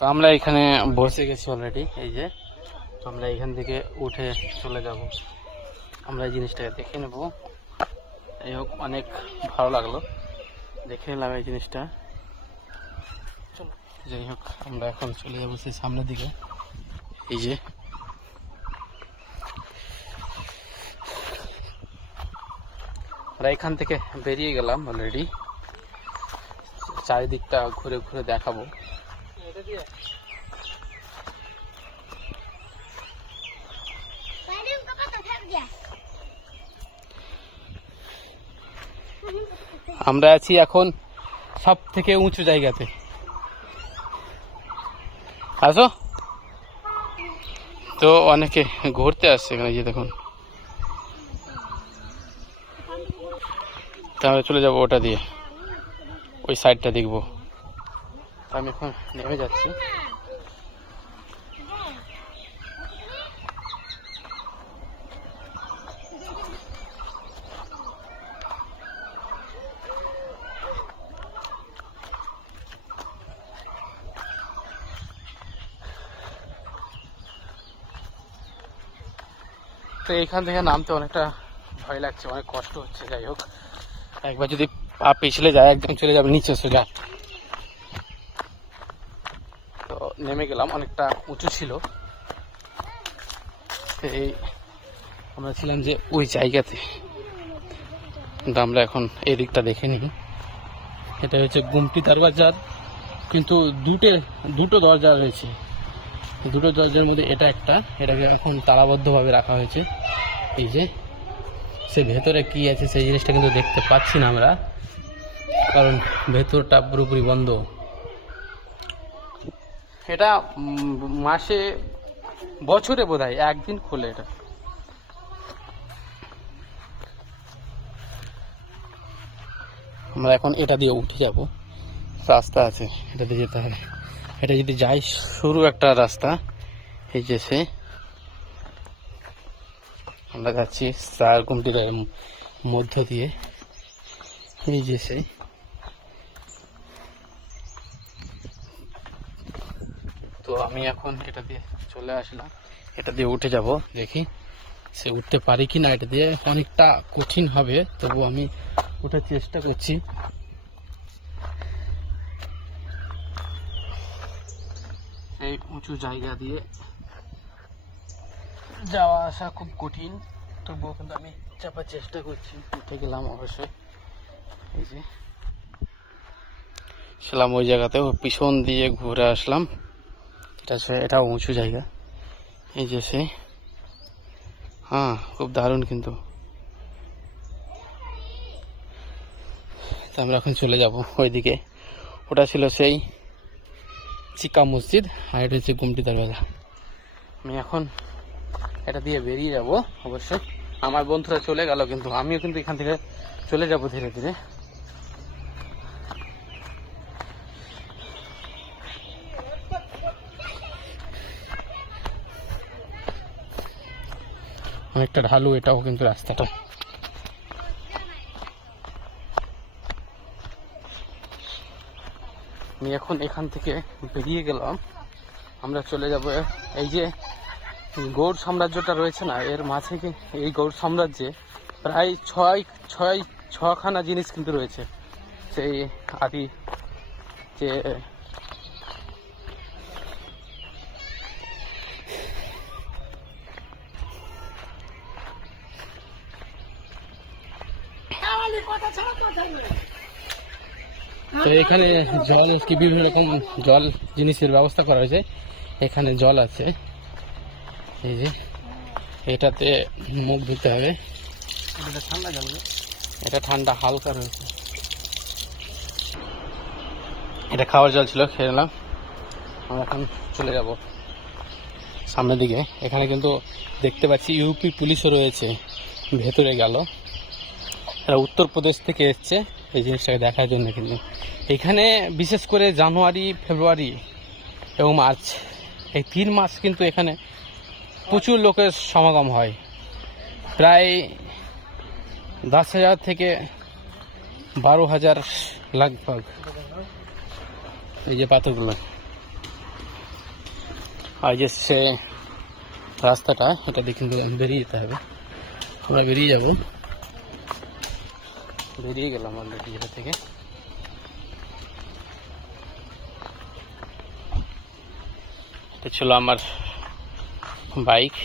তো আমরা এখানে বসে গেছি অলরেডি। এই যে তো আমরা এখান থেকে উঠে চলে যাব, আমরা এই জিনিসটাকে দেখে নেব। এই হোক, অনেক ভালো লাগলো দেখে নিলাম এই জিনিসটা। চলো যাই হোক, আমরা এখন চলে যাবো সেই সামনের দিকে। এই যে আমরা এখান থেকে বেরিয়ে গেলাম অলরেডি, চারিদিকটা ঘুরে ঘুরে দেখাবো। আমরা আছি এখন সব থেকে উঁচু জায়গাতে। আসো, তো অনেকে ঘুরতে আসছে এখানে, যে দেখুন। তো আমরা চলে যাবো ওটা দিয়ে, ওই সাইডটা দেখবো। আমি এখন নেমে যাচ্ছি। তো এইখান থেকে নামতে অনেকটা ভয় লাগছে, অনেক কষ্ট হচ্ছে। যাই হোক, একবার যদি পা পিছলে যায় একদম চলে যাবে নিচে সোজা। তো নেমে গেলাম, অনেকটা উঁচু ছিল। এই আমরা ছিলাম যে ওই জায়গাতে, কিন্তু আমরা এখন এই দিকটা দেখে নিই। এটা হচ্ছে গুমটি দরজার, কিন্তু দুটো দরজা রয়েছে। দুটো দরজার মধ্যে এটা একটা, এটাকে এখন তালাবদ্ধভাবে রাখা হয়েছে। এই যে সে ভেতরে কি আছে সেই জিনিসটা কিন্তু দেখতে পাচ্ছি না আমরা, কারণ ভেতরটা পুরোপুরি বন্ধ। এটা বছরে বোধহয় একদিন খোলে এটা। আমরা এখন এটা দিয়ে উঠে যাব, রাস্তা আছে এটা দিয়ে যেতে হবে। এটা যদি যাই সরু একটা রাস্তা, এই যে সে আমরা যাচ্ছি স্টার গুমটির মধ্য দিয়ে। এই যে সে, তো আমি এখন এটা দিয়ে চলে আসলাম, এটা দিয়ে উঠে যাব। দেখি সে উঠতে পারি কি না। এটা দিয়ে অনেকটা কঠিন হবে, তবু আমি ওঠার চেষ্টা করছি। এই উঁচু জায়গা দিয়ে যাওয়া আসা খুব কঠিন, তবুও কিন্তু আমি চাপার চেষ্টা করছি। উঠে গেলাম অবশ্যই। এই যে ছিলাম ওই জায়গাতেও, পিছন দিয়ে ঘুরে আসলাম। এটা উঁচু জায়গা। এই যে সে, হ্যাঁ খুব দারুণ কিন্তু। তো আমরা এখন চলে যাব ওইদিকে। ওটা ছিল সেই চিকা মসজিদ, আর এটা হচ্ছে গুমটি দরজা। আমি এখন এটা দিয়ে বেরিয়ে যাব অবশ্যই। আমার বন্ধুরা চলে গেল, কিন্তু আমিও কিন্তু এখান থেকে চলে যাব ধীরে ধীরে। অনেকটা ঢালু এটাও কিন্তু রাস্তাটা। আমি এখন এখান থেকে বেরিয়ে গেলাম, আমরা চলে যাব এই যে গৌড় সাম্রাজ্যটা রয়েছে না, এর মাঝে এই গৌড় সাম্রাজ্যে প্রায় ছখানা জিনিস কিন্তু রয়েছে। সেই আদি যে তো এখানে জল কি বিভিন্ন রকম জল জিনিসের ব্যবস্থা করা হয়েছে। এখানে জল আছে, এই যে এটাতে মুখ ধুতে হবে। এটা ঠান্ডা জল, এটা ঠান্ডা হালকা রয়েছে। এটা খাওয়ার জল ছিল, খেয়ে নিলাম। আমরা এখন চলে যাব সামনের দিকে। এখানে কিন্তু দেখতে পাচ্ছি ইউপি পুলিশও রয়েছে, ভেতরে গেল। এরা উত্তরপ্রদেশ থেকে এসছে এই জিনিসটাকে দেখার জন্য। কিন্তু এখানে বিশেষ করে জানুয়ারি, ফেব্রুয়ারি এবং মার্চ, এই 3 মাস কিন্তু এখানে প্রচুর লোকের সমাগম হয়। প্রায় 10,000 থেকে 12,000 লাগভগ। এই যে পাথরগুলো, আর যে সে রাস্তাটা, এটা দিয়ে কিন্তু বেরিয়ে যেতে হবে। আমরা বেরিয়ে যাব, বেরিয়ে গেলাম অলরেডি এটা থেকে। এটা ছিল আমার বাইক।